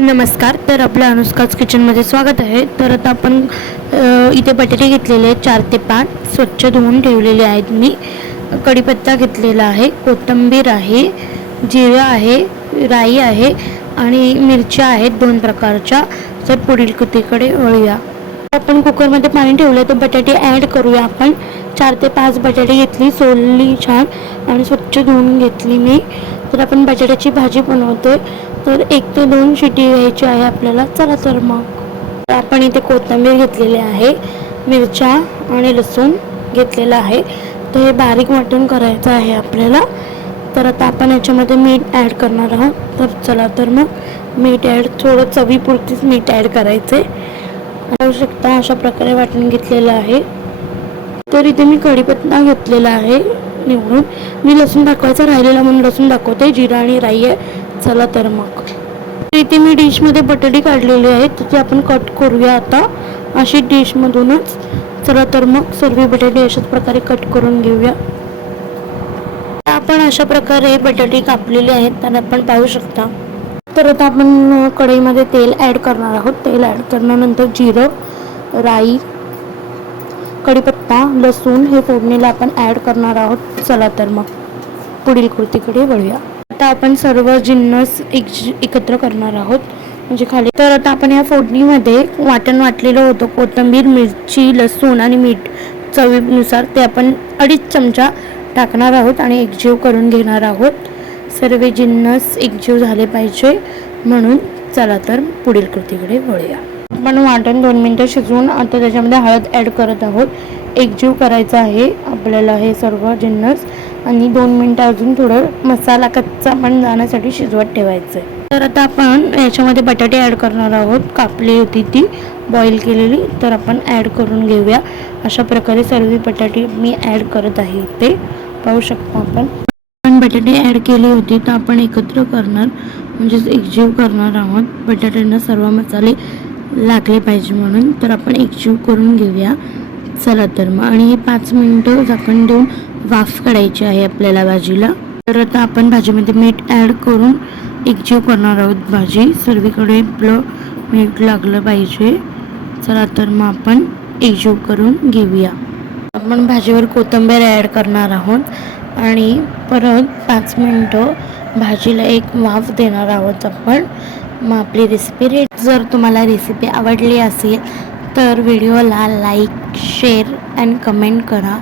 नमस्कार तर आपल्या अनुष्काच किचनमध्ये स्वागत आहे. तर आता आपण इथे बटाटे घेतलेले आहेत चार ते पाच. स्वच्छ धुवून ठेवलेले आहेत मी. कढीपत्ता घेतलेला आहे कोथिंबीर आहे जिरं आहे राई आहे आणि मिरच्या आहेत दोन प्रकारच्या. तर पुढील कृतीकडे वळूया. आपण कुकरमध्ये पाणी ठेवलं तर बटाटे ॲड करूया आपण. चार ते पाच बटाटे घेतली सोलली छान. आणि स्वच्छ धुवून घेतली मी. तर आपण बटाट्याची भाजी बनवतोय. तर एक ते दोन शिटी घ्यायची आहे आपल्याला. चला तर मग. आपण इथे कोथिंबीर घेतलेली आहे मिरच्या आणि लसूण घेतलेला आहे. तर हे बारीक वाटून करायचं आहे आपल्याला. तर आता आपण याच्यामध्ये मीठ ॲड करणार आहोत. तर चला तर मग. मीठ ॲड थोडं चवीपुरतीच मीठ ॲड करायचं आहे शकता अशा प्रकारे वाटून घेतलेलं आहे. तर इथे मी कढीपत्ता घेतलेला आहे निवडून. मी लसूण दाखवायचा राहिलेला म्हणून लसूण दाखवते. जिरा आणि राई आहे. चला तर मग. तर इथे मी डिशमध्ये बटाटी काढलेली आहे तिथे आपण कट करूया आता. अशी डिशमधूनच. चला तर मग सर्व बटाटे अशाच प्रकारे कट करून घेऊया. आपण अशा प्रकारे बटाटे कापलेले आहेत. तर आपण पाहू शकता. तर आता आपण कढईमध्ये तेल ॲड करणार आहोत. तेल ॲड करण्यानंतर जिरं राई कढीपत्ता लसूण हे फोडणीला आपण ॲड करणार आहोत. चला तर मग पुढील कृतीकडे वळूया. आता आपण सर्व जिन्नस एक एकत्र करणार आहोत. म्हणजे खाली तर आता आपण या फोडणीमध्ये वाटण वाटलेलं होतं. कोथिंबीर मिरची लसूण आणि मीठ चवीनुसार ते आपण अडीच चमचा टाकणार आहोत आणि एकजीव करून घेणार आहोत. सर्व जिन्नस एकजीव झाले पाहिजे म्हणून चला तर पुढील कृतीकडे वळूया. आपण वाटण दोन मिनटं शिजवून आता त्याच्यामध्ये हळद ॲड करत आहोत. एकजीव करायचा आहे. आपल्याला हे सर्व जिन्नस आणि दोन मिनटं अजून थोडं मसाला कच्चा पण जाण्यासाठी शिजवत ठेवायचं आहे. तर आता आपण याच्यामध्ये बटाटे ॲड करणार आहोत. कापली होती ती बॉईल केलेली. तर आपण ॲड करून घेऊया. अशा प्रकारे सर्व बटाटे मी ॲड करत आहे ते पाहू शकतो आपण. आपण बटाटे ॲड केली होती तर आपण एकत्र करणार म्हणजेच एकजीव करणार आहोत. बटाट्यांना सर्व मसाले लागले पाहिजे म्हणून तर आपण एकजीव करून घेऊया. चला तर मग. आणि हे पाच मिनटं झाकण देऊन वाफ काढायची आहे आपल्याला भाजीला. तर आता आपण भाजीमध्ये मीठ ॲड करून एकजीव करणार आहोत भाजी. सर्वीकडे आपलं मीठ लागलं पाहिजे. चला तर मग आपण एकजीव करून घेऊया. आपण भाजीवर कोथिंबीर ॲड करणार आहोत. आणि परत पाच मिनटं भाजीला एक वाफ देणार आहोत आपण. मग आपली रेसिपी रेट जर तुम्हाला रेसिपी आवडली असेल तर व्हिडिओला लाईक शेअर अँड कमेंट करा.